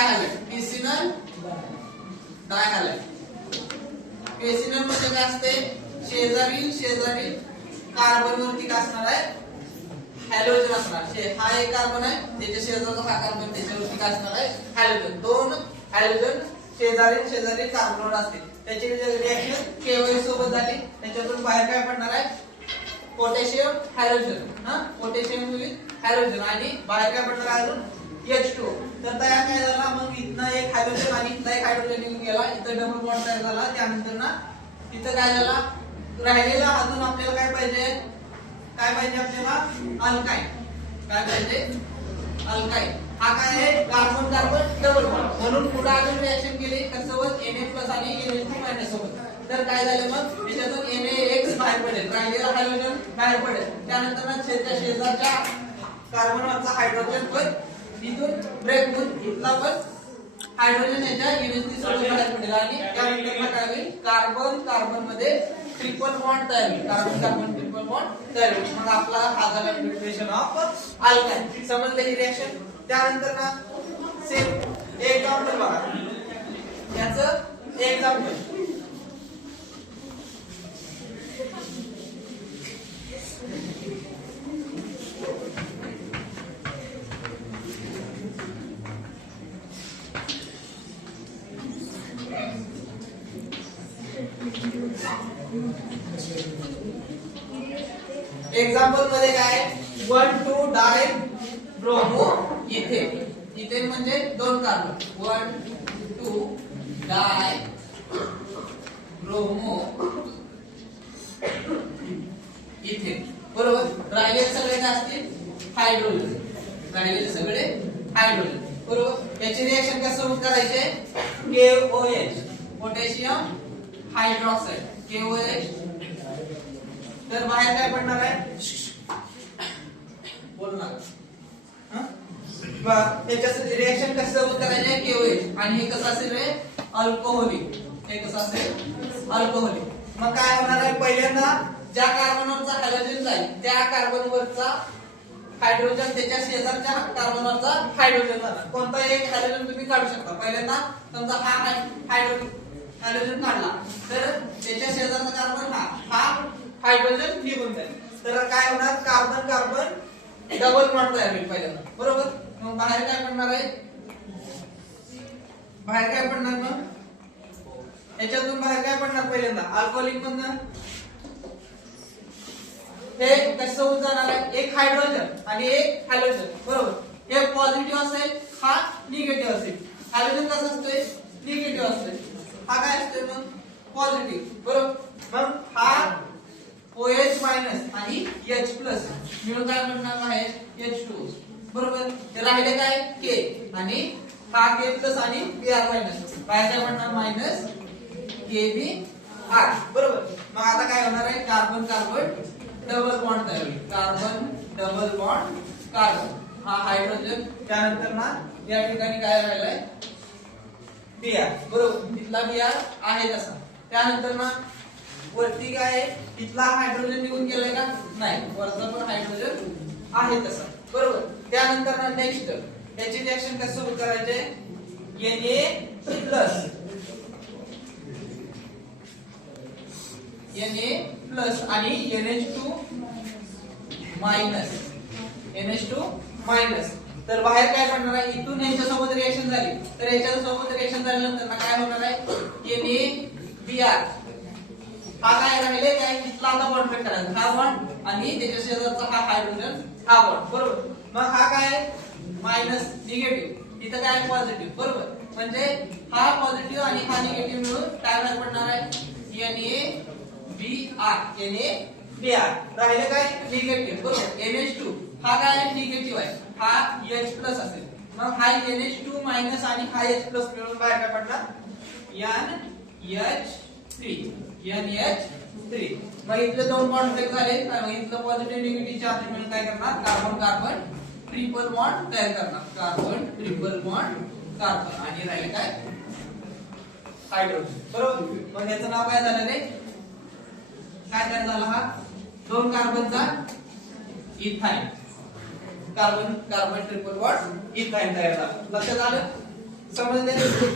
डायहॅलाइड, पिसिनल डायहॅलाइड. पिसिनल म्हणजे काय असते, शेजारी कार्बन वरती काय असणार आहे, हॅलोजन असणार. हा एक कार्बन आहे, त्याच्या शेजारचा हा कार्बन, त्याच्यावरती काय असणार आहे, हॅलोजन. दोन हॅलोजन शेजारी कार्बनवर असतील. त्याची रिएक्शन KOH सोबत झाली, त्याच्यातून बाहेर काय पडणार आहे, potassium halogen. Potassium with halogen, आणि बाहेर काय पडणार आहे अजून, H2O. तर तयार काय झाला, मग इथनं एक हायड्रोजन आणि इथला एक हायड्रोजन निघून गेला, इथं डबल बॉन्ड तयार झाला. त्यानंतर ना इथं काय झाला, राहिलेला अजून आपल्याला काय पाहिजे आपल्याला, अल्काइन. काय पाहिजे, अल्काइन. हा काय आहे, कार्बन डबल बॉन्ड. म्हणून पुढे अजून रिएक्शन केली कसोबत Na+ आणि NH2- सोबत. तर काय झालं, मग याच्यातून NaX बाहेर पडेल, राहिलेला हायड्रोजन बाहेर पडेल. त्यानंतर ना शेजारच्या कार्बनवरचा हायड्रोजन पण इथून ब्रेक होऊन इथला पण हायड्रोजन याच्या NH3 सोबत बाहेर पडेल, आणि त्यानंतर काय होईल, कार्बन मध्ये ट्रिपल बॉन्ड तयार होईल. कार्बन ट्रिपल बॉन्ड तयार होईल. मग आपला हा झाला इक्वेशन ऑफ अल्काइन. समजलं ही रिएक्शन. त्यानंतर ना सेम एक्झाम्पल बघा, याचं एक्झाम्पल. एक्झाम्पल मध्ये काय, 1,2 डाय ब्रोमो इथेन. इथेन म्हणजे दोन कार्बन, 1,2 डाय ब्रोमो इथेन. बरोबर. राहिलेले सगळे काय असतील, हायड्रोजन. बरोबर. याची रिएक्शन कसं करायचे, KOH, पोटॅशियम हायड्रॉक्साइड, KOH. तर बाहेर काय पडणार आहे, बोलणार. त्याच्या रिएक्शन कसं करायचे, KOH. आणि हे कसं असेल रे, अल्कोहोलिक. हे कसं असेल, अल्कोहोलिक. मग काय होणार आहे, पहिल्यांदा ज्या कार्बनवरचा हॅलोजन जाईल त्या कार्बनवरचा हायड्रोजन त्याच्या शेजारच्या कार्बनवरचा हायड्रोजन जाणार. कोणता एक हॅलोजन तुम्ही काढू शकता. पहिल्यांदा समजा हा हायड्रोजन काढला, तर त्याच्या शेजारचा कार्बन हा हायड्रोजन निघून जाईल. तर काय होणार, कार्बन डबल बॉन्ड तयार होईल पहिल्यांदा. बरोबर. मग बाहेर काय पडणार आहे, मग याच्यातून बाहेर काय पडणार, पहिल्यांदा अल्कोहोलिक मधनं हे कसं होऊन जाणार आहे, एक हायड्रोजन आणि एक हॅलोजन. बरोबर. हे पॉझिटिव्ह असेल, हा निगेटिव्ह असेल. हॅलोजन कसं असतोय, निगेटिव्ह असतोय. हा काय असतोय, मग पॉझिटिव्ह. बरोबर. मग हा OH- आणि H+ मिळून काय बनणार आहे, H2O. बरोबर. ते राहिले काय, K, आणि हा K+ आणि Br-. बाहेर काय बनणार, -KBr. बरोबर. मग आता काय होणार आहे, कार्बन डबल बॉन्ड तयार होईल. कार्बन डबल बॉन्ड कार्बन, हा हायड्रोजन. त्यानंतर ना या ठिकाणी काय राहिलाय, Br. बरोबर. तिथला Br आहे तसा. त्यानंतर ना वरती काय, इथला हायड्रोजन निघून गेलाय का, नाही, वरचा पण हायड्रोजन आहे तसा. बरोबर. त्यानंतर ना नेक्स्ट याची रिएक्शन कसं करायचे, Na+ आणि NH2-. तर बाहेर काय पडणार आहे, इथून यांच्यासोबत रिएक्शन झाली, तर याच्यासोबत रिएक्शन झाल्यानंतर काय होणार आहे, NaBr. हा काय राहिले, काय इथला आता बॉन्ड ब्रेक करायचा, हा बॉन्ड आणि त्याच्या शेजारचा हा हायड्रोजन, हा बॉन्ड. बरोबर. मग हा काय, मायनस निगेटिव्ह, इथं काय पॉझिटिव्ह. बरोबर. म्हणजे हा पॉझिटिव्ह आणि हा निगेटिव्ह मिळून काय बाहेर पडणार आहे, NaBr. राहिले काय, निगेटिव्ह. बरोबर. NH2 हा काय निगेटिव्ह आहे, हा H+ असेल. मग हा NH2- आणि हा H+ मिळून बाहेर काय पडणार, NH3. मग इथले दोन बॉन्ड ब्रेक झाले, मग इथलं पॉझिटिव्ह निगेटिव्ह चार्ज मिळून काय करणार, कार्बन ट्रिपल बॉन्ड तयार करणार. कार्बन ट्रिपल बॉन्ड कार्बन, आणि राहिले काय, हायड्रोजन. बरोबर. मग याचं नाव काय झालं रे, काय तयार झाला, हा दोन कार्बनचा ethyne. Carbon triple bond ethyne तयार झाला. लक्षात आलं. समजले?